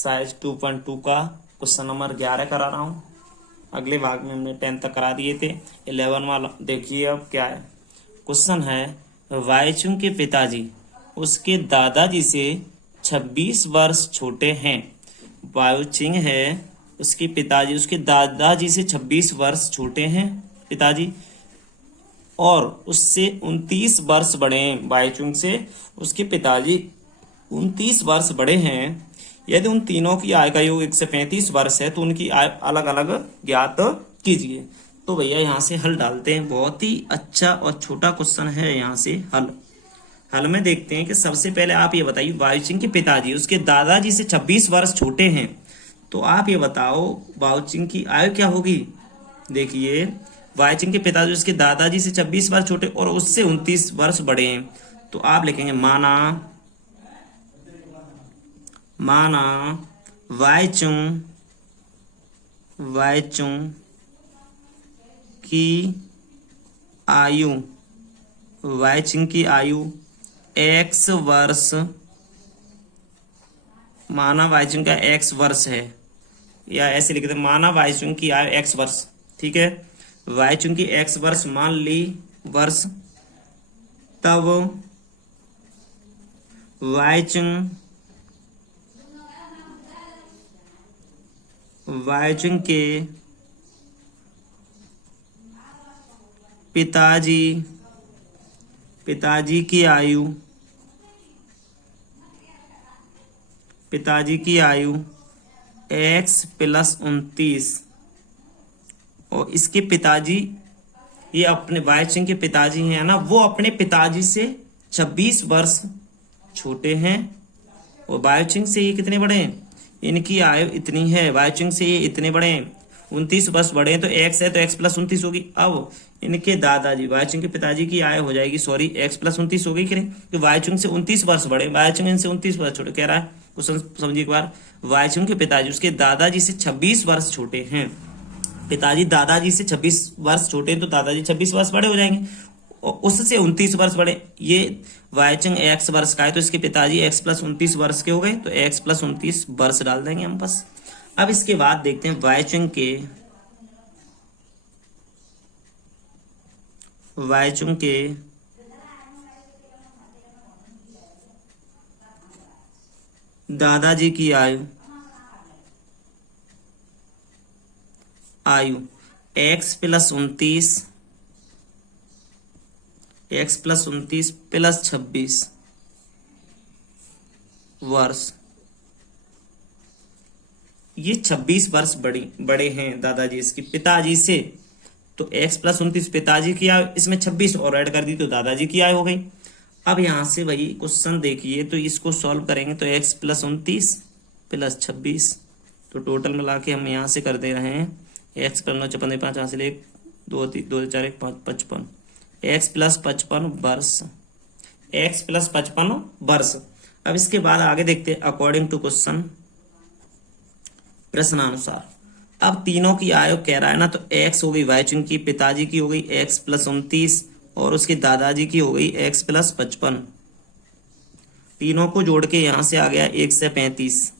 Exercise 2.2 का question number 11 करा रहा हूँ। अगले भाग में हमने 10 तक करा दिए थे। 11 वाला देखिए अब क्या है। क्वेश्चन है वाईचुंग के पिताजी उसके दादाजी से 26 वर्ष छोटे हैं। वाईचुंग है उसके पिताजी उसके दादाजी से 26 वर्ष छोटे हैं पिताजी, और उससे 29 वर्ष बड़े हैं। वाईचुंग से उसके पिताजी 29 वर्ष बड़े हैं। यदि उन तीनों की आय का योग 135 वर्ष है तो उनकी आय अलग अलग ज्ञात कीजिए। तो भैया यहाँ से हल डालते हैं। बहुत ही अच्छा और छोटा क्वेश्चन है। यहाँ से हल में देखते हैं कि सबसे पहले आप ये बताइए वाईचुंग के पिताजी उसके दादाजी से 26 वर्ष छोटे हैं। तो आप ये बताओ वाईचुंग की आयु क्या होगी। देखिए वाईचुंग के पिताजी उसके दादाजी से 26 वर्ष छोटे और उससे 29 वर्ष बड़े हैं। तो आप लिखेंगे माना वाईचुंग की आयु x वर्ष, माना वाईचुंग का x वर्ष है, या ऐसे लिखते हैं माना वाईचुंग की आयु x वर्ष। ठीक है, वाईचुंग की x वर्ष मान ली वर्ष, तब वाईचुंग के पिताजी की आयु x प्लस 29, और इसके पिताजी ये अपने वाईचुंग के पिताजी हैं ना, वो अपने पिताजी से 26 वर्ष छोटे हैं। और वाईचुंग से ये कितने बड़े हैं, इनकी आयु इतनी है, वाईचुंग से ये इतने बड़े हैं, 29 वर्ष बड़े हैं। तो x है तो x प्लस 29 होगी। अब इनके दादाजी वाईचुंग के पिताजी की आयु हो जाएगी, सॉरी x प्लस 29 होगी कि नहीं, तो वाईचुंग से 29 वर्ष बड़े, वाईचुंग इनसे 29 वर्ष छोटे। कह रहा है क्वेश्चन समझिए एक बार, वाईचुंग के पिताजी उसके दादाजी से 26 वर्ष छोटे हैं। पिताजी दादाजी से 26 वर्ष छोटे हैं तो दादाजी 26 वर्ष बड़े हो जाएंगे, और उससे 29 वर्ष बड़े। ये वाईचुंग x वर्ष का है तो इसके पिताजी x प्लस 29 वर्ष के हो गए, तो x प्लस 29 वर्ष डाल देंगे हम बस। अब इसके बाद देखते हैं वाईचुंग के दादाजी की आयु x प्लस 29 प्लस 26 वर्ष। ये 26 वर्ष बड़े हैं दादाजी इसके पिताजी से, तो x प्लस 29 पिताजी की आयु, इसमें 26 और ऐड कर दी तो दादाजी की आयु हो गई। अब यहां से वही क्वेश्चन देखिए, तो इसको सॉल्व करेंगे तो x प्लस 29 प्लस 26, तो टोटल मिला के हम यहां से कर दे रहे हैं x पर 9 55 5 यहाँ से 1 2 2 4 1 5 55, x प्लस 55 वर्ष, x प्लस 55 वर्ष। अब इसके बाद आगे देखते हैं अकॉर्डिंग टू क्वेश्चन, प्रश्नानुसार। अब तीनों की आयु कह रहा है ना, तो x हो गई वाईचुंग की, पिताजी की हो गई x प्लस 29, और उसके दादाजी की हो गई x प्लस 55। तीनों को जोड़ के यहां से आ गया 1 से 35।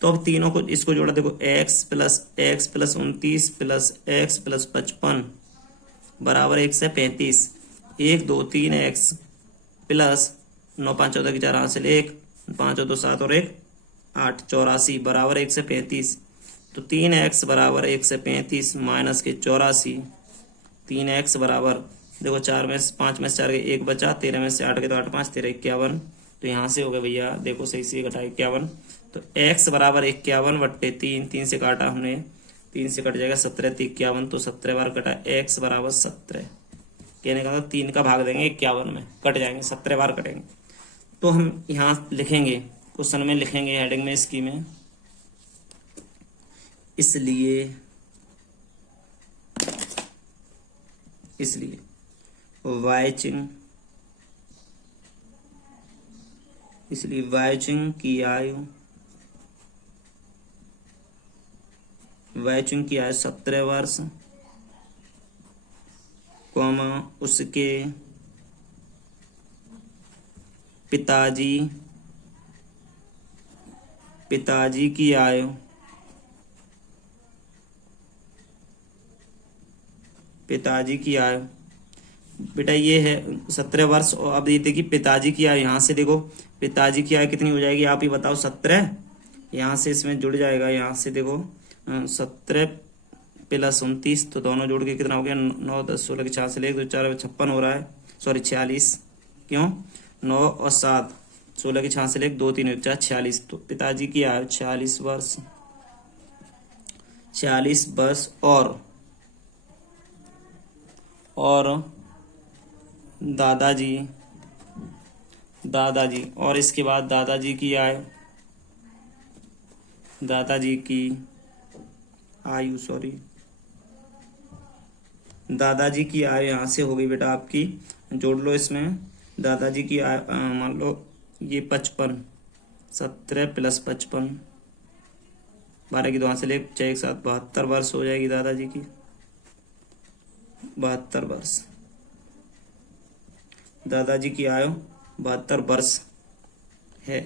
तो अब तीनों को इसको जोड़ा, देखो x plus 29 plus x plus 55 बराबर 1 से 35। 1 2 3 x प्लस 9 5 14 की 4 हासिल 1 5 2 7 और 1 8 84 बराबर 1 से 35। तो 3x बराबर 1 से 35 माइनस के 84, 3x बराबर देखो 4 में 5 में से 4 गए 1 बचा, 13 में से 8 गए तो 8 5 13 51। तो यहाँ से हो गया भैया, देखो सही से घटा 51। तो x बराबर 51 बट्टे 3, 3 से काटा हमने, 3 से कट जाएगा 17 तो 51, तो 17 बार कटा, x बराबर 17। कहने का 3 का भाग देंगे 51 में, कट जाएंगे 17 बार कटेंगे। तो हम यहाँ लिखेंगे, क्वेश्चन में लिखेंगे हेडिंग में इसकी में, इसलिए वाईचुंग की आयु 17 वर्ष, कॉमा उसके पिताजी की आयु, पिताजी की आयु बेटा ये है 17 वर्ष। और अब ये देखिए पिताजी की आयु, यहाँ से देखो पिताजी की आयु कितनी हो जाएगी, आप ही बताओ। 17, यहाँ से इसमें जुड़ जाएगा, यहाँ से देखो 17 प्लस 29, तो दोनों जोड़ के कितना हो गया, 9 10 16 की 4 से 1 2 4 56 हो रहा है, सॉरी 46। क्यों, 9 और 7 16 की 6 से 1 2 3 4 46। तो पिताजी की आयु 46 वर्ष, 46 वर्ष। और दादाजी, दादाजी, और इसके बाद दादाजी की आयु, दादाजी की आयु, सॉरी दादाजी की आयु यहाँ से हो गई बेटा आपकी, जोड़ लो इसमें। दादाजी की आयु मान लो ये 55, 17 प्लस 55, 12 की 2 से ले 6 1 7 72 वर्ष हो जाएगी दादाजी की, 72 वर्ष। दादाजी की आयु 72 वर्ष है।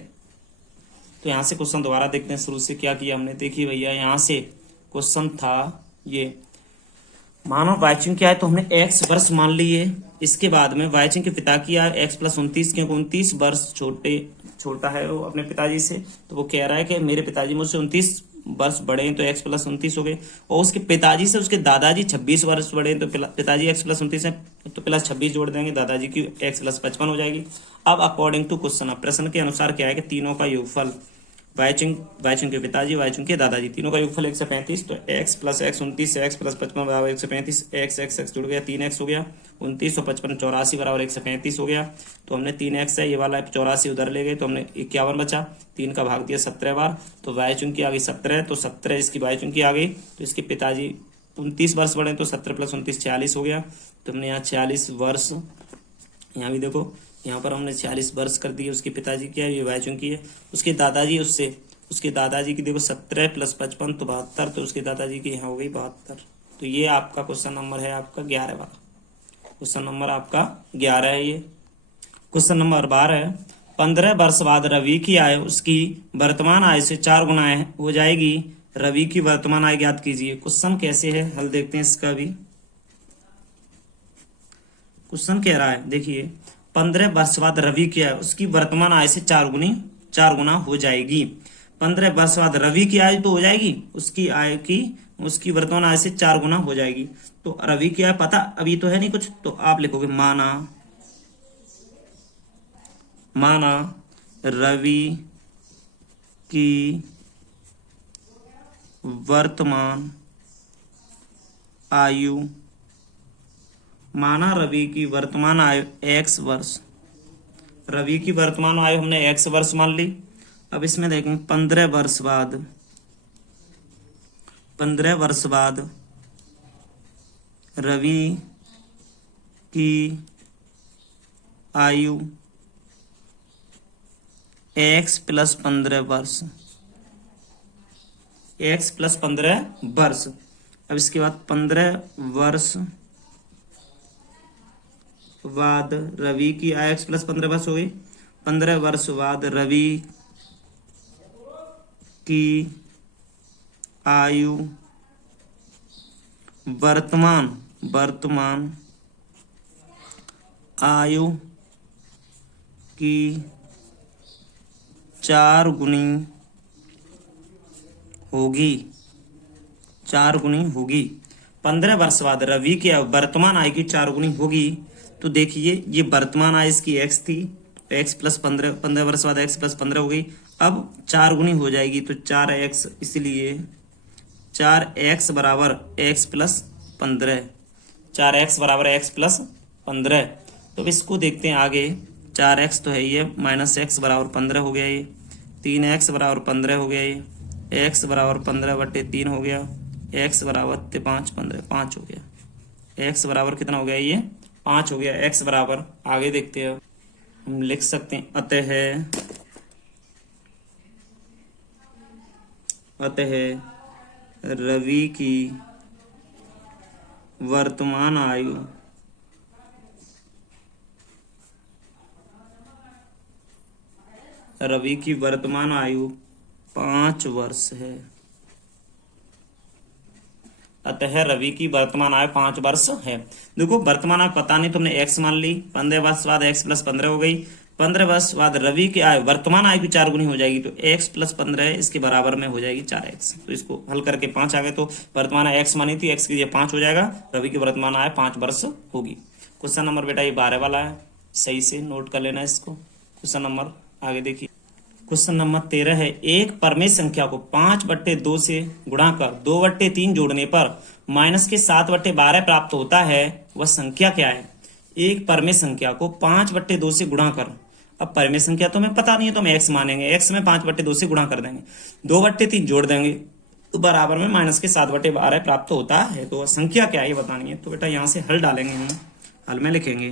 तो यहाँ से क्वेश्चन दोबारा देखते हैं, शुरू से क्या किया हमने। देखिए भैया यहाँ से क्वेश्चन था ये, मानो वाइचिंग की आयु तो हमने x वर्ष मान लिए। इसके बाद में वाइचिंग के पिता की आयु x प्लस 29, क्योंकि 29 वर्ष छोटा है वो अपने पिताजी से। तो वो कह रहा है कि मेरे पिताजी मुझसे 29 वर्ष बड़े हैं, तो x प्लस 29 हो गए। और उसके पिताजी से उसके दादाजी 26 वर्ष बड़े हैं, तो पिताजी x प्लस 29 है, तो प्लस 26 जोड़ देंगे, दादाजी की x प्लस 55 हो जाएगी। अब अकॉर्डिंग टू क्वेश्चन, प्रश्न के अनुसार क्या है कि तीनों का योगफल, वाइचुंग के पिताजी, वाइचुंग के दादाजी, तीनों का योगफल 135। तो x प्लस x 29 से x प्लस 55 बराबर 135, x जुड़ गया, 3x हो गया, 29 और 55 84 बराबर 135 हो गया। तो हमने 3x है, ये वाला 84 उधर ले गए, तो हमने 51 बचा, 3 का भाग दिया 17 बार, तो वाइचुंग की आ गई 17, तो 17 इसकी वाइचुंग की आ गई। तो इसके पिताजी 29 वर्ष बड़े, तो 17 प्लस 29 46 हो गया। तो हमने यहाँ 46 वर्ष, यहाँ भी देखो यहाँ पर हमने 46 वर्ष कर दिए। उसके पिताजी की है, ये वाइचुंग की है। उसके दादाजी की देखो 17 प्लस 55 तो 72, तो उसके दादाजी की यहाँ हो गई 72। तो ये आपका क्वेश्चन नंबर है आपका 11 वाला, क्वेश्चन नंबर आपका 11 है ये। क्वेश्चन नंबर 12 है, 15 वर्ष बाद रवि की आयु उसकी वर्तमान आयु से 4 गुना हो जाएगी। रवि की वर्तमान आयु ज्ञात कीजिए। क्वेश्चन कैसे है, हल देखते हैं इसका भी। क्वेश्चन कह रहा है, देखिए 15 वर्ष बाद रवि की आयु उसकी वर्तमान आयु से 4 गुना हो जाएगी। 15 वर्ष बाद रवि की आयु तो हो जाएगी, उसकी वर्तमान आयु से 4 गुना हो जाएगी। तो रवि की आयु पता अभी तो है नहीं कुछ, तो आप लिखोगे माना रवि की वर्तमान आयु, माना रवि की वर्तमान आयु x वर्ष, रवि की वर्तमान आयु हमने x वर्ष मान ली। अब इसमें देखेंगे 15 वर्ष बाद रवि की आयु x प्लस 15 वर्ष, x प्लस 15 वर्ष। अब इसके बाद 15 वर्ष बाद रवि की आयु x प्लस 15 वर्ष हो गई। 15 वर्ष बाद रवि की आयु वर्तमान आयु की 4 गुनी होगी, 4 गुनी होगी। 15 वर्ष बाद रवि की वर्तमान आयु की 4 गुनी होगी। तो देखिए ये वर्तमान आयु इसकी x थी, x प्लस 15 वर्ष बाद x प्लस 15 हो गई। अब 4 गुनी हो जाएगी, तो 4x, इसलिए 4x बराबर x प्लस 15, 4x बराबर x प्लस 15। तो अब इसको देखते हैं आगे। 4x तो है ये, माइनस x बराबर 15 हो गया, ये 3x बराबर 15 हो गया, ये x बराबर 15/3 हो गया, x बराबर 5 हो गया, x बराबर कितना हो गया, ये 5 हो गया। x बराबर, आगे देखते हैं, हम लिख सकते हैं अतः रवि की वर्तमान आयु 5 वर्ष है। अतः रवि की वर्तमान आयु 5 वर्ष है। देखो वर्तमान आयु पता नहीं, तुमने x मान ली, 15 वर्ष बाद x प्लस 15 हो गई, 15 वर्ष बाद रवि की आयु वर्तमान आयु की 4 गुनी हो जाएगी, तो x प्लस 15 इसके बराबर में हो जाएगी 4x। तो इसको हल करके 5 आ गए, तो वर्तमान आयु x मानी थी, x की जगह 5 हो जाएगा, रवि की वर्तमान आयु 5 वर्ष होगी। क्वेश्चन नंबर बेटा ये 12 वाला है, सही से नोट कर लेना इसको। क्वेश्चन नंबर आगे देखिए, क्वेश्चन नंबर 13 है, एक परमेय संख्या को 5/2 से गुणा कर 2/3 जोड़ने पर माइनस के 7/12 प्राप्त होता है, वह संख्या क्या है? एक परमेय संख्या को 5/2 से गुणा कर, अब परमेय संख्या तो हमें पता नहीं है, तो हम x मानेंगे, x में 5/2 से गुणा कर देंगे, 2/3 जोड़ देंगे, तो बराबर में माइनस के 7/12 प्राप्त होता है। तो वह संख्या क्या है ये बतानी है। तो बेटा यहाँ से हल डालेंगे, हम हल में लिखेंगे,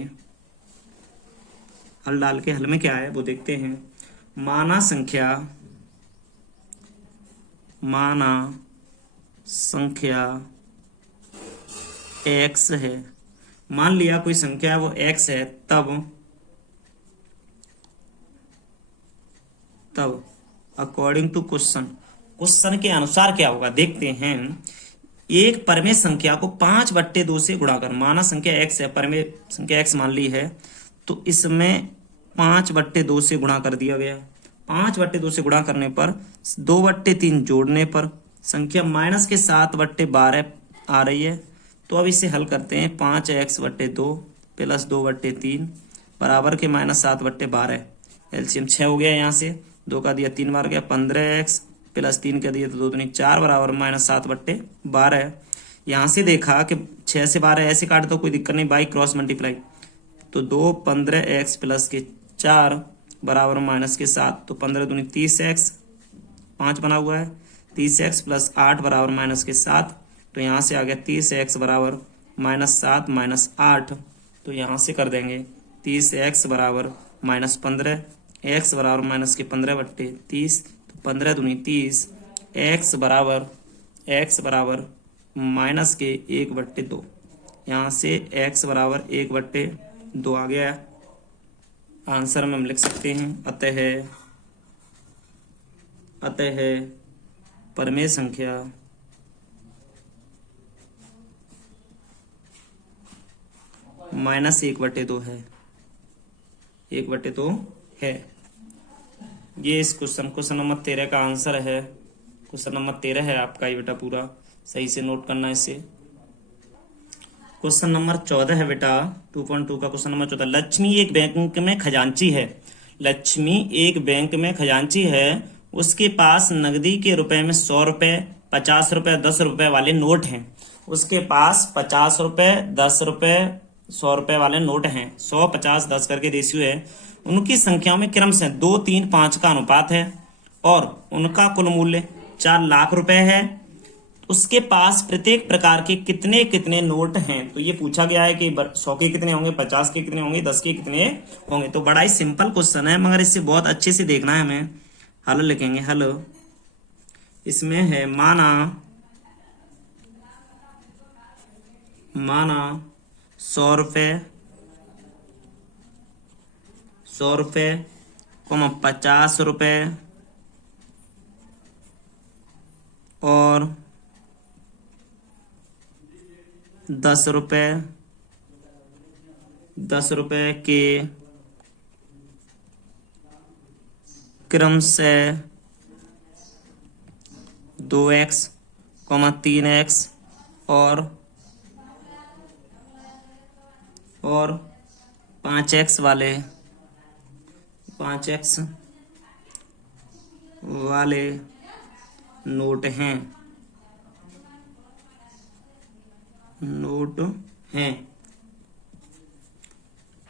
हल डाल के हल में क्या है वो देखते हैं। माना संख्या x है, मान लिया कोई संख्या है वो x है, तब अकॉर्डिंग टू क्वेश्चन के अनुसार क्या होगा देखते हैं। एक परमेय संख्या को 5/2 से गुणा कर, माना संख्या x है, परमेय संख्या x मान ली है, तो इसमें 5/2 से गुणा कर दिया गया। 5/2 से गुणा करने पर 2/3 जोड़ने पर संख्या माइनस के 7/12 आ रही है। तो अब इसे हल करते हैं, 5x/2 प्लस 2/3 बराबर के माइनस 7/12, एलसीएम 6 हो गया, यहाँ से 2 का दिया 3 बार गया, 15x प्लस 3 का दिया तो 2 दूनी 4 बराबर माइनस 7/12। यहाँ से देखा कि 6 से 12 ऐसे काट दो कोई दिक्कत नहीं, बाई क्रॉस मल्टीप्लाई, तो 2 15x प्लस के 4 बराबर माइनस के 7, तो 15 दूनी 30x, 5 बना हुआ है, 30x प्लस 8 बराबर माइनस के 7, तो यहाँ से आ गया 30x बराबर माइनस 7 माइनस 8, तो यहाँ से कर देंगे 30x बराबर माइनस 15, x बराबर माइनस के 15/30, तो 15 दूनी 30, x बराबर माइनस के 1/2, यहाँ से x बराबर 1/2 आ गया। आंसर में हम लिख सकते हैं, अतः परमेय संख्या माइनस 1/2 है, 1/2 है। ये इस क्वेश्चन नंबर 13 का आंसर है। क्वेश्चन नंबर 13 है आपका ये बेटा, पूरा सही से नोट करना है इसे। क्वेश्चन नंबर 14 है बेटा, 2.2 का क्वेश्चन नंबर 14, लक्ष्मी एक बैंक में खजांची है। लक्ष्मी एक बैंक में खजांची है, उसके पास नकदी के रुपए में 100 रुपए, 50 रुपए, 10 रुपए वाले नोट हैं। उसके पास 50 रुपए, 10 रुपए, 100 रुपए वाले नोट हैं। 100, 50, 10 करके रेशियो है। उनकी संख्याओं में क्रम से 2, 3, 5 का अनुपात है और उनका कुल मूल्य 4 लाख रुपए है। उसके पास प्रत्येक प्रकार के कितने कितने नोट हैं। तो ये पूछा गया है कि 100 के कितने होंगे, 50 के कितने होंगे, 10 के कितने होंगे। तो बड़ा ही सिंपल क्वेश्चन है, मगर इसे बहुत अच्छे से देखना है हमें। हल लिखेंगे, हल इसमें है, माना 100 रुपए, 50 रुपए और 10 रुपए, 10 रुपए के क्रम से 2x, 3x और 5x वाले नोट हैं।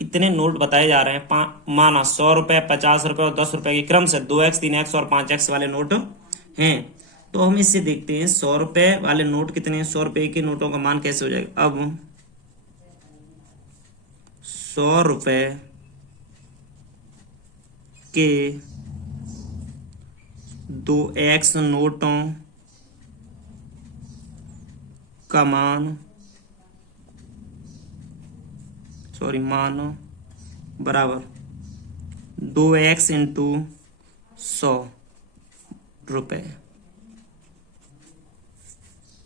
इतने नोट बताए जा रहे हैं। माना 100 रुपए, 50 रुपए और 10 रुपए के क्रम से 2x, 3x और 5x वाले नोट हैं। तो हम इससे देखते हैं 100 रुपए वाले नोट कितने हैं। 100 रुपए के नोटों का मान कैसे हो जाएगा। अब 100 रुपए के 2x नोटों का मान बराबर 2x इंटू 100 रुपए।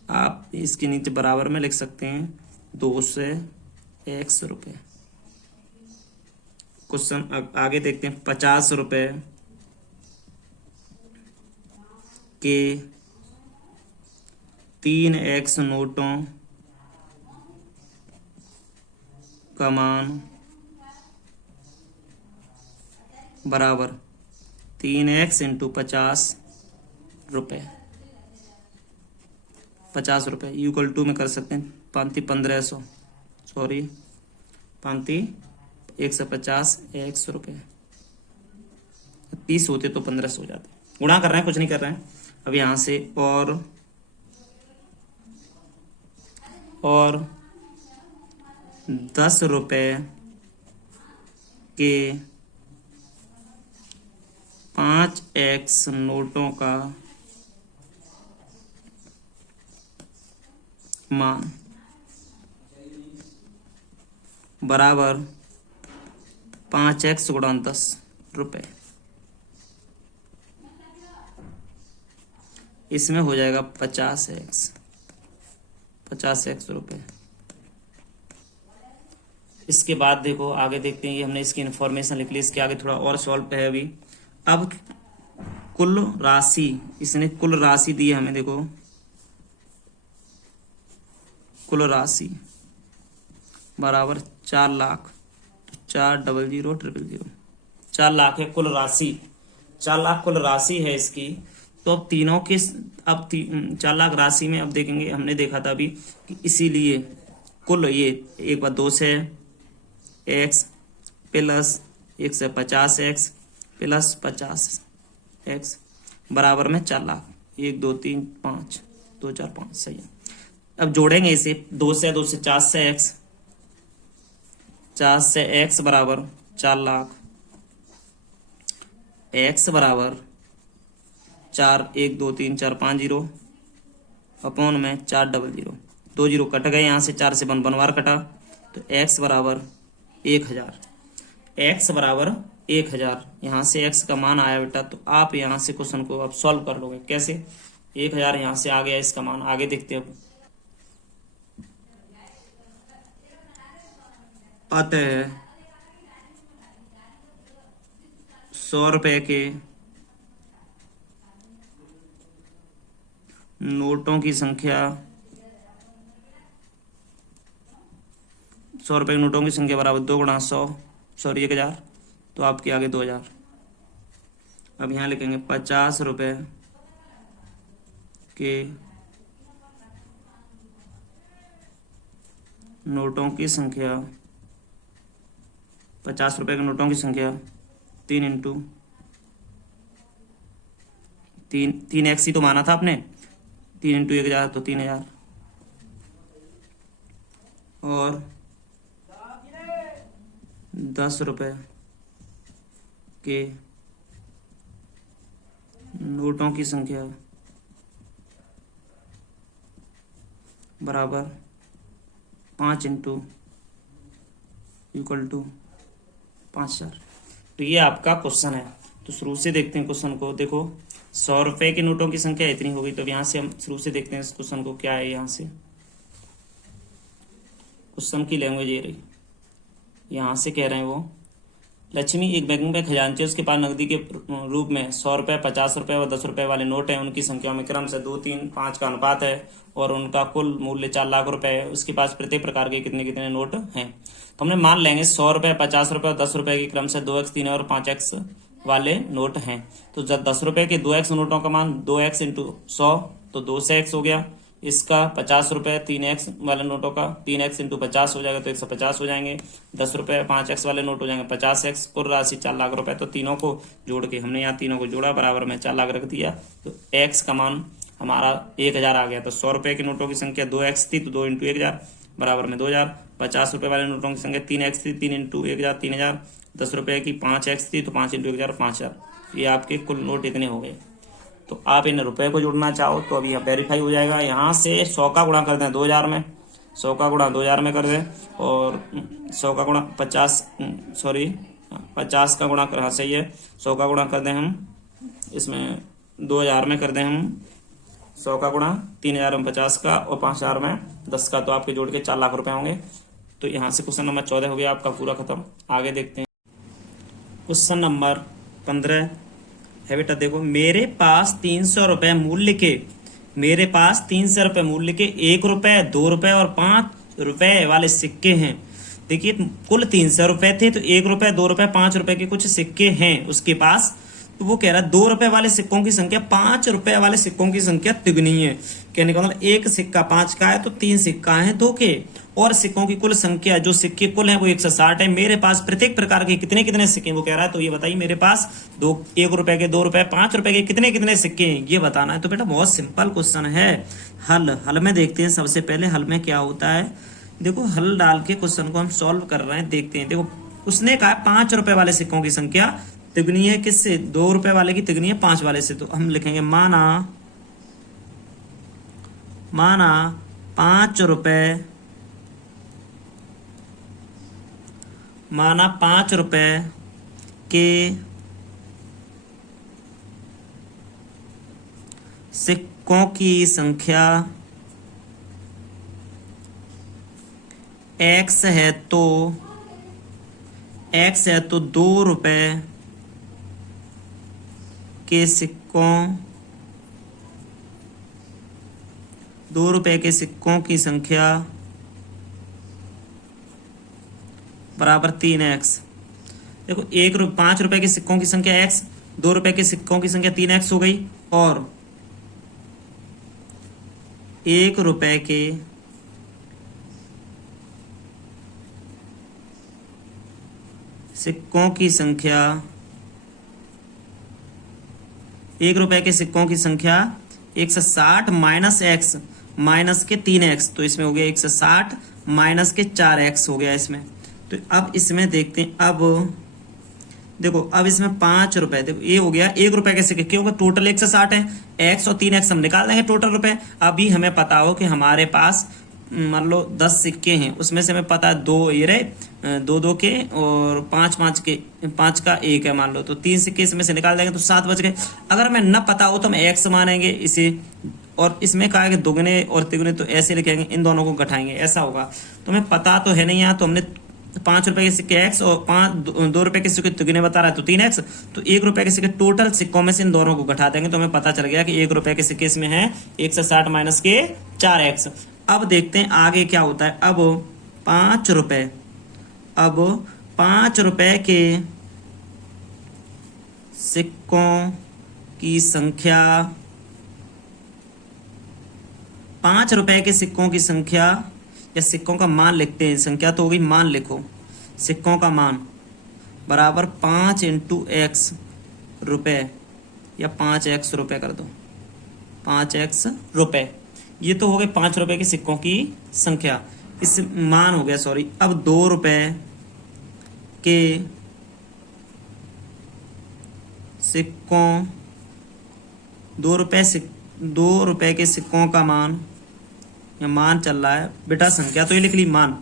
आप इसके नीचे बराबर में लिख सकते हैं 2 से x रुपए। क्वेश्चन आगे देखते हैं। 50 रुपए के 3x नोटों का मान बराबर 3x इंटू 50 रुपये। 50 रुपये इक्वल टू में कर सकते हैं 1500, सॉरी 150 x रुपये। 30 होते तो 1500 हो जाते। गुणा कर रहे हैं, कुछ नहीं कर रहे हैं। अब यहाँ से और 10 रुपये के 5x नोटों का मान बराबर 5x गुणा 10 रुपये। इसमें हो जाएगा 50x रुपये। इसके बाद देखो आगे देखते हैं। ये हमने इसकी इन्फॉर्मेशन लिख ली। इसके आगे थोड़ा और सॉल्व है अभी। अब कुल राशि, इसने कुल राशि दी है हमें। देखो कुल राशि बराबर 4 लाख, 4000000। 4 लाख है कुल राशि। 4 लाख कुल राशि है इसकी। तो अब तीनों के 4 लाख राशि में अब देखेंगे। हमने देखा था अभी कि इसीलिए कुल ये एक बार 2 से x plus 150x plus 50x बराबर में 4 लाख। 1 2 3 5, 2 4 5, सही है। अब जोड़ेंगे इसे 2 से 4 से x, 4 से x बराबर 4 लाख। x बराबर 4 1 2 3 4 5 0 अपॉन में 400। 2 0 कट गए। यहाँ से 4 से 1 बनवार कटा। तो x बराबर 1000। x बराबर 1000। यहाँ से x का मान आया बेटा। तो आप यहाँ से क्वेश्चन को अब सॉल्व कर लोगे। कैसे? 1000 यहाँ से आ गया इसका मान। आगे देखते हैं। अतः 100 रुपए के नोटों की संख्या, 100 रुपए के नोटों की संख्या बराबर 2 गुणा 100, सॉरी 1000। तो आपके आगे 2000। अब यहाँ लिखेंगे 50 रुपए के नोटों की संख्या, 50 रुपए के नोटों की संख्या 3 इंटू 3x ही तो माना था आपने। 3 इंटू 1000 तो 3000। और 10 रुपए के नोटों की संख्या बराबर 5 इंटू इक्वल टू 5000। तो ये आपका क्वेश्चन है। तो शुरू से देखते हैं क्वेश्चन को। देखो 100 रुपए के नोटों की संख्या इतनी हो गई। तो यहाँ से हम शुरू से देखते हैं इस क्वेश्चन को। क्या है यहाँ से क्वेश्चन की लैंग्वेज ये रही। यहाँ से कह रहे हैं वो लक्ष्मी एक बैंक में खजांची, उसके पास नकदी के रूप में 100 रुपए, 50 रुपए और 10 रुपए वाले नोट हैं। उनकी संख्या में क्रम से 2 3 5 का अनुपात है और उनका कुल मूल्य 4 लाख रुपए है। उसके पास प्रत्येक प्रकार के कितने कितने नोट हैं। तो हमने मान लेंगे 100 रुपए, 50 रुपए और 10 रुपए के क्रम से 2x 3 और 5x वाले नोट हैं। तो जब 10 रुपए के 2x नोटों का मान 2x इंटू 100 तो 2 से x हो गया। इसका 50 रुपए 3x वाले नोटों का 3x इंटू 50 हो जाएगा तो 150 हो जाएंगे। 10 रुपए 5x वाले नोट हो जाएंगे 50x। कुल राशि 4 लाख रुपए। तो तीनों को जोड़ के हमने यहाँ तीनों को जोड़ा, बराबर में 4 लाख रख दिया। तो x का मान हमारा 1000 आ गया। तो 100 रुपए के नोटों की संख्या 2x थी तो 2 इंटू 1000 बराबर में 2000। 50 रुपए वाले नोटों की संख्या 3x थी, 3 इंटू 1000 3000। 10 रुपए की 5x थी तो 5 इंटू 1000 5000। ये आपके कुल नोट इतने हो गए। तो आप इन रुपए को जोड़ना चाहो तो अभी यहाँ वेरीफाई हो जाएगा। यहाँ से 100 का गुणा कर दें 2000 में, 100 का गुणा 2000 में कर दें और 100 का गुणा 50 का गुणा कर, हाँ सही है, 100 का गुणा कर दें हम इसमें 2000 में कर दें हम 100 का गुणा, 3000 में 50 का और 5000 में 10 का, तो आपके जोड़ के 4 लाख रुपए होंगे। तो यहाँ से क्वेश्चन नंबर 14 हो गया आपका पूरा खत्म। आगे देखते हैं क्वेश्चन नंबर 15 है बेटा। देखो, मेरे पास 300 रुपए मूल्य के 1 रुपए, 2 रुपए और 5 रुपए वाले सिक्के हैं। देखिए, कुल 300 रुपए थे, तो 1 रुपए, 2 रुपए, 5 रुपए के कुछ सिक्के हैं उसके पास। तो वो कह रहा है 2 रुपए वाले सिक्कों की संख्या 5 रुपए वाले सिक्कों की संख्या तिगुनी है। कहने का मतलब एक सिक्का 5 का है तो 3 सिक्का है 2 के, और सिक्कों की कुल संख्या जो सिक्के कुल है वो 160 है। मेरे पास प्रत्येक प्रकार के कितने कितने सिक्के वो कह रहा है। तो ये बताइए, मेरे पास 1 रुपए के, 2 रुपए, 5 रुपए के कितने कितने सिक्के हैं, ये बताना है। तो बेटा बहुत सिंपल क्वेश्चन है। हल में देखते हैं। सबसे पहले हल में क्या होता है, देखो हल डाल के क्वेश्चन को हम सॉल्व कर रहे हैं, देखते हैं। देखो, उसने कहा 5 रुपए वाले सिक्कों की संख्या तिगुनी है किससे, 2 रुपए वाले की तिगुनी है 5 वाले से। तो हम लिखेंगे माना 5 रुपए, माना 5 रुपए के सिक्कों की संख्या x है, तो 2 रुपए के सिक्कों 2 रुपए के सिक्कों की संख्या बराबर 3x। देखो, 5 रुपए के सिक्कों की संख्या x, 2 रुपए के सिक्कों की संख्या 3x हो गई, और 1 रुपए के सिक्कों की संख्या 1 रुपए के सिक्कों की संख्या 160 माइनस x माइनस के 3x, तो इसमें हो गया 160 माइनस के 4x हो गया इसमें। तो अब इसमें देखते हैं। अब देखो, अब इसमें 5 रुपए, देखो ये हो गया 1 रुपए के सिक्के, क्योंकि टोटल 160 है, x और 3x हम निकाल देंगे टोटल रुपए। अभी हमें पता हो कि हमारे पास मान लो 10 सिक्के हैं, उसमें से हमें पता है 2 ये रहे, 2 के और 5 का 1 है मान लो, तो 3 सिक्के इसमें से निकाल देंगे तो 7 बच गए। अगर हमें न पता हो तो हम x मानेंगे इसे, और इसमें कहा है कि दुगने और तिगुने, तो ऐसे लिखेंगे, इन दोनों को घटाएंगे, ऐसा होगा। तो हमें पता तो है नहीं यहाँ, तो हमने 5 रुपए के सिक्के x और 2 रुपए के सिक्के तिगुने बता रहा है तो 3x, तो 1 रुपए के सिक्के टोटल सिक्कों में से इन दोनों को घटा देंगे, तो हमें पता चल गया कि 1 रुपए के सिक्के इसमें है 160 माइनस के 4x। अब देखते हैं आगे क्या होता है। अब 5 रुपए के सिक्कों की संख्या, 5 रुपए के सिक्कों की संख्या, या सिक्कों का मान लिखते हैं, संख्या तो होगी, मान लिखो, सिक्कों का मान बराबर 5 इंटू एक्स रुपए, या 5x रुपए कर दो, 5x रुपए। ये तो हो गए 5 रुपए के सिक्कों की संख्या, इस मान हो गया, सॉरी। अब 2 रुपए के सिक्कों, 2 रुपए के सिक्कों का मान, या मान चल रहा है बेटा, संख्या तो ये लिख ली, मान।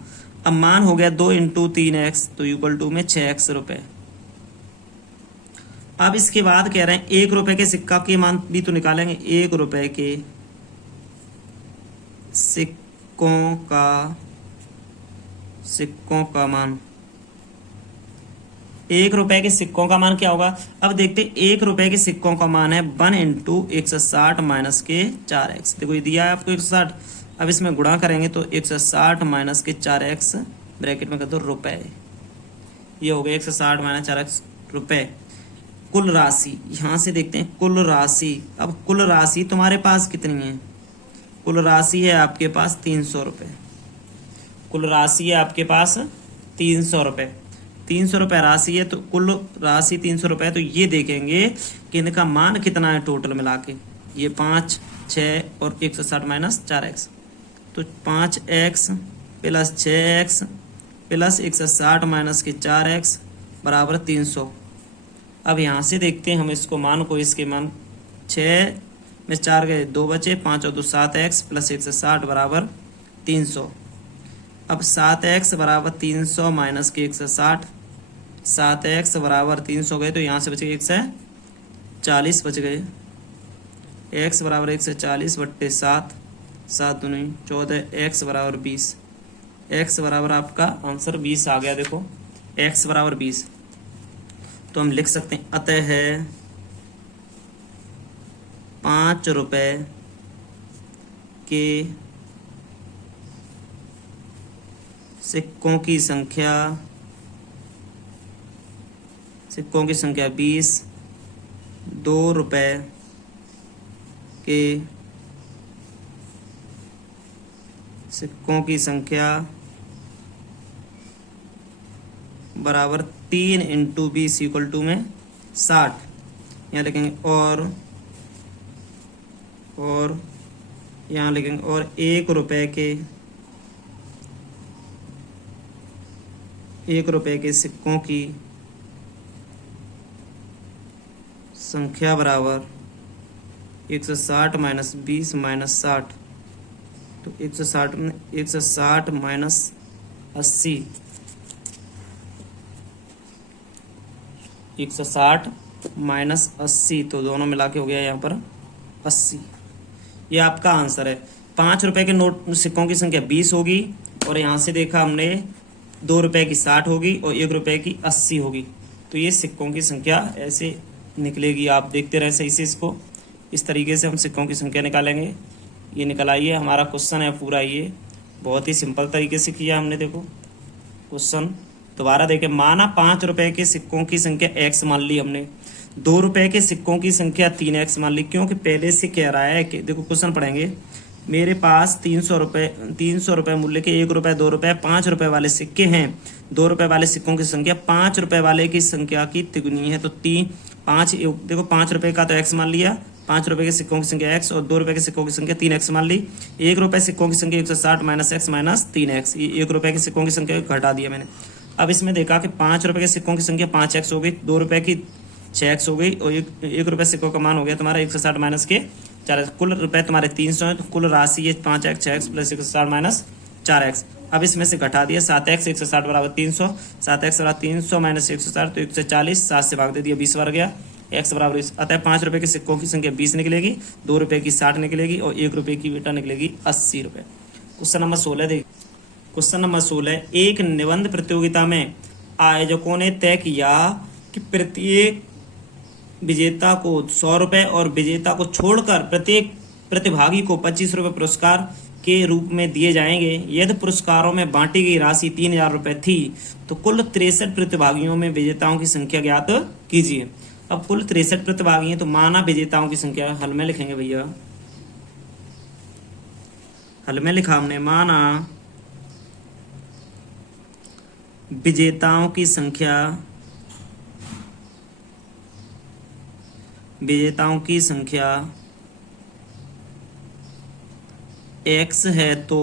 अब मान हो गया 2 इंटू 3x, तो इक्वल टू में 6x रुपए। अब इसके बाद कह रहे हैं 1 रुपए के सिक्का के मान भी तो निकालेंगे। 1 रुपए के सिक्कों का मान, 1 रुपए के सिक्कों का मान क्या होगा। अब देखते 1 रुपए के सिक्कों का मान है 1 इंटू 160 माइनस के 4x। देखो ये दिया है आपको 160, अब इसमें गुणा करेंगे तो 160 माइनस के 4x ब्रैकेट में कर दो रुपए। ये हो गया 160 माइनस 4x रुपए। कुल राशि यहां से देखते हैं, कुल राशि। अब कुल राशि तुम्हारे पास कितनी है, कुल राशि है आपके पास 300 रुपए। कुल राशि है आपके पास 300 रुपए। 300 रुपए राशि है, तो कुल राशि 300 रुपए है। तो ये देखेंगे कि इनका मान कितना है टोटल मिला के, ये 5, 6 और 160 माइनस 4x, तो 5x plus 6x plus 160 minus के 4x बराबर 300। अब यहाँ से देखते हैं हम इसको मान को, इसके मान 6 में 4 गए 2 बचे, 5 और 2 7x प्लस 160 बराबर 300। अब 7x बराबर 300 माइनस के 160, 7x बराबर 300 गए, तो यहाँ से बचे 140 बच गए। x बराबर 140/7, 7 दूनी 14, x बराबर 20, x बराबर आपका आंसर 20 आ गया। देखो x बराबर 20, तो हम लिख सकते हैं अतः 5 रुपए के सिक्कों की संख्या 20, 2 रुपए के सिक्कों की संख्या बराबर 3 इंटू 20 इक्वल टू में 60। यहाँ लिखेंगे और यहाँ लिखेंगे और 1 रुपए के सिक्कों की संख्या बराबर 160 माइनस 20 माइनस 60, तो 160 माइनस 80, 160 माइनस 80, तो दोनों मिला के हो गया यहाँ पर 80। ये आपका आंसर है। 5 रुपए के नोट सिक्कों की संख्या 20 होगी, और यहाँ से देखा हमने 2 रुपए की 60 होगी और 1 रुपए की 80 होगी। तो ये सिक्कों की संख्या ऐसे निकलेगी। आप देखते रहे सही से इसको, इस तरीके से हम सिक्कों की संख्या निकालेंगे। ये निकल आई है, हमारा क्वेश्चन है पूरा। ये बहुत ही सिंपल तरीके से किया हमने। देखो क्वेश्चन दोबारा देखें। माना 5 रुपए के सिक्कों की संख्या x मान ली हमने, 2 रुपए के सिक्कों की संख्या 3x मान ली, क्योंकि पहले से कह रहा है कि देखो क्वेश्चन पढ़ेंगे। मेरे पास 300 रुपए मूल्य के 1 रुपए, 2 रुपए, 5 रुपए वाले सिक्के हैं। 2 रुपए वाले सिक्कों की संख्या 5 रुपए वाले की संख्या की तिगुनी है। तो 5 देखो 5 रुपए का तो x मान लिया, 5 रुपए के सिक्कों की संख्या x, और 2 रुपए के सिक्कों की संख्या 3x मान ली। 1 रुपए सिक्कों की संख्या 160 माइनस x माइनस 3x, ये 1 रुपए के सिक्कों की संख्या घटा दिया मैंने। अब इसमें देखा कि 5 रुपए के सिक्कों की संख्या 5x हो गई, 2 रुपए की 6x हो गई, और 1 रुपए सिक्कों का मान हो गया तुम्हारा 160 माइनस के 4x। कुल रुपए तुम्हारे 300 है, तो कुल राशि ये 5x 6x plus 160 minus 4x। अब इसमें से घटा दिया 7x, 160 बराबर 300, 7x बराबर 300 माइनस 160 तो 140, 7 से भाग दे दिया 20 बार गया, x बराबर 20। अतः 5 रुपए के सिक्कों की संख्या 20 निकलेगी, 2 रुपए की 60 निकलेगी, और 1 रुपए की बेटा निकलेगी 80 रुपए। क्वेश्चन नंबर 16 देखिए। क्वेश्चन नंबर 16, एक निबंध प्रतियोगिता में आयोजकों ने तय किया कि प्रत्येक विजेता को 100 रुपए और विजेता को छोड़कर प्रत्येक प्रतिभागी को 25 रुपए पुरस्कार के रूप में दिए जाएंगे। यदि पुरस्कारों में बांटी गई राशि 3000 रुपए थी, तो कुल 63 प्रतिभागियों में विजेताओं की संख्या ज्ञात कीजिए। अब कुल 63 प्रतिभागी हैं, तो माना विजेताओं की संख्या हल में लिखेंगे भैया। हल में लिखा हमने, माना विजेताओं की संख्या x है, तो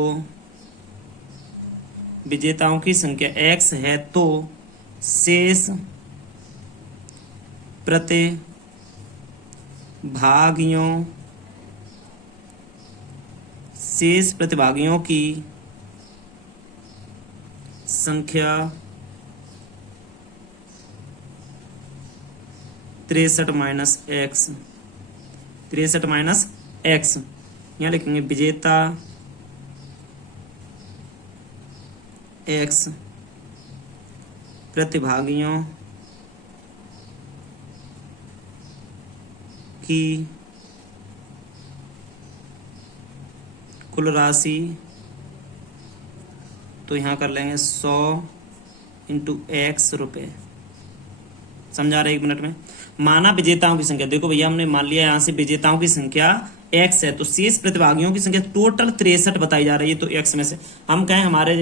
विजेताओं की संख्या x है, तो शेष प्रतिभागियों की संख्या 63 माइनस x, 63 माइनस x। यहाँ लिखेंगे विजेता x प्रतिभागियों की कुल राशि, तो यहाँ कर लेंगे 100 इंटू x रुपये। समझा रहे 1 मिनट में। माना विजेताओं की संख्या, देखो भैया हमने मान लिया यहाँ से विजेताओं की संख्या x है, तो शेष प्रतिभागियों की संख्या टोटल 63 बताई जा रही है। तो x में से हम कहें हमारी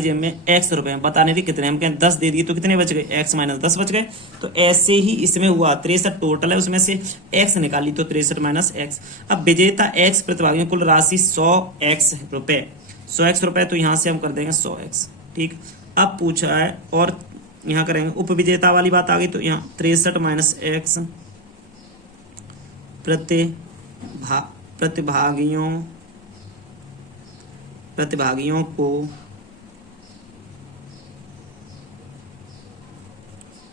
जेब में x रुपए हैं, बताने दी कितने, हम कहें 10 दे दिए, तो कितने बच गए, x माइनस 10 बच गए। तो ऐसे ही इसमें हुआ 63 टोटल है, उसमें से x निकाली, तो 63 माइनस x। अब विजेता x प्रतिभागियों कुल राशि 100x रुपए, 100x रुपए, तो यहाँ से हम कर देंगे 100x। ठीक, अब पूछा है और यहाँ करेंगे उपविजेता वाली बात आ गई, तो यहाँ 63 माइनस x प्रतिभागियों को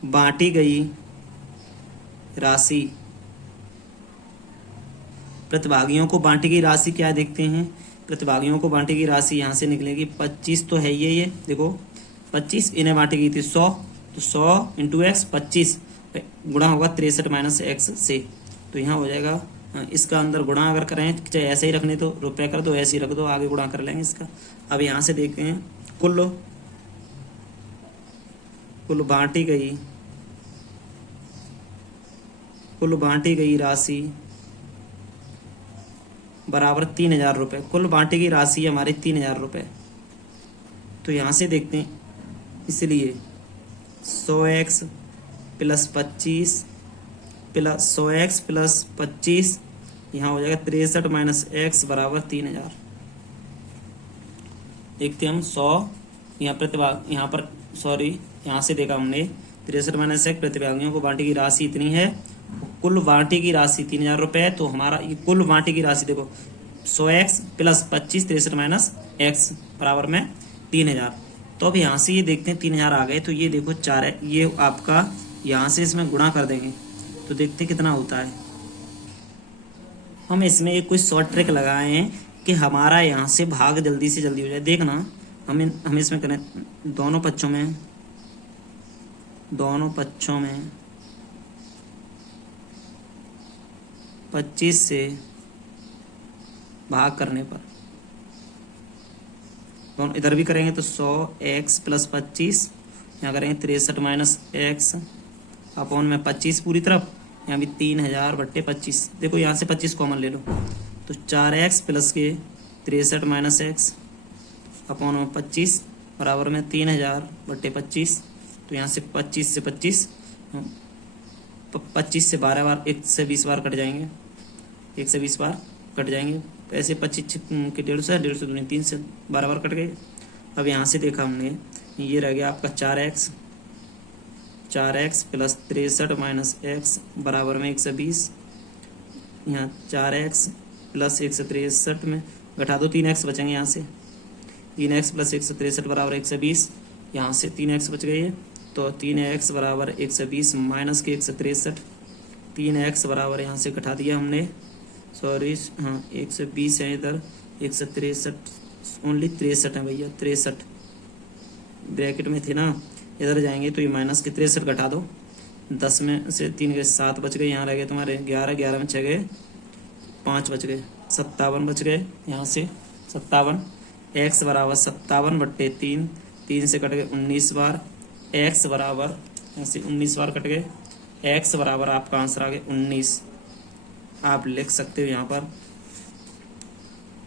बांटी गई राशि प्रतिभागियों को बांटी गई राशि क्या है देखते हैं। प्रतिभागियों को बांटी गई राशि यहाँ से निकलेगी 25 तो है ये देखो 25 इन्हें बांटी गई थी 100, तो 100 इंटू एक्स 25 गुणा होगा 63 माइनस एक्स से। तो यहाँ हो जाएगा इसका अंदर गुणा अगर करें चाहे ऐसे ही रखने तो रुपये कर दो, ऐसे ही रख दो, आगे गुणा कर लेंगे इसका। अब यहाँ से देखते हैं कुल बांटी गई राशि बराबर 3000 रुपये। कुल बांटी गई राशि हमारी 3000 रुपये। तो यहाँ से देखते हैं, इसलिए 100x plus 25 plus 100x plus 25 यहाँ हो जाएगा 63 माइनस एक्स बराबर 3000। देखते हैं हम 100 यहाँ पर यहाँ से देखा हमने 63 माइनस एक्स प्रतिभागियों को बांटी की राशि इतनी है, कुल बांटी की राशि 3000 रुपये। तो हमारा ये कुल बांटी की राशि देखो 100x प्लस 25 63 माइनस एक्स बराबर में 3000। तो अब यहाँ से ये देखते हैं 3000 आ गए, तो ये देखो 4 है, ये आपका यहाँ से इसमें गुणा कर देंगे तो देखते हैं कितना होता है। हम इसमें एक कोई शॉर्ट ट्रिक लगाए हैं कि हमारा यहाँ से भाग जल्दी से जल्दी हो जाए। देखना हम इसमें करें दोनों पक्षों में 25 से भाग करने पर दोनों इधर भी करेंगे तो 100x प्लस 25 यहाँ करेंगे 63 माइनस एक्स अपॉन में 25 पूरी तरफ, यहाँ भी 3000 बट्टे 25। देखो यहाँ से 25 कॉमन ले लो तो 4x प्लस के 63 माइनस एक्स अपॉन में 25 बराबर में 3000 बट्टे 25। तो यहाँ से 25 से 25 से 12 बार 120 बार कट जाएंगे, 120 बार कट जाएंगे। ऐसे 25 के 150 है, 150 दूनी 3 से 12 बार कट गए। अब यहाँ से देखा हमने ये रह गया आपका 4x प्लस 63 माइनस एक्स बराबर में 120। यहाँ 4x प्लस 163 में घटा दो 3x बचेंगे, यहाँ से 3x प्लस 163 बराबर 120, यहाँ से 3x बच गई है। तो 3x बराबर 120 माइनस के 163, 3x बराबर यहाँ से घटा दिया हमने, सॉरी हाँ 120 है इधर, 163 ओनली 63 है भैया, 63 ब्रैकेट में थे ना, इधर जाएंगे तो ये माइनस के 63 घटा दो, 10 में से 3 के 7 बच गए, यहाँ रह गए तुम्हारे 11, 11 में 6 गए 5 बच गए, 57 बच गए। यहाँ से 57 x बराबर 57 बट्टे 3, 3 से कट गए 19 बार, x बराबर यहाँ से 19 बार कट गए, x बराबर आपका आंसर आ गया 19। आप लिख सकते हो यहाँ पर,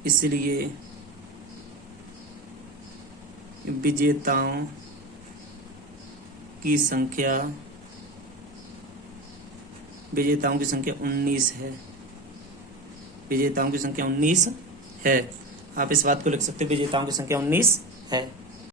इसलिए विजेताओं की संख्या 19 है, विजेताओं की संख्या 19 है। आप इस बात को लिख सकते हो, विजेताओं की संख्या 19 है।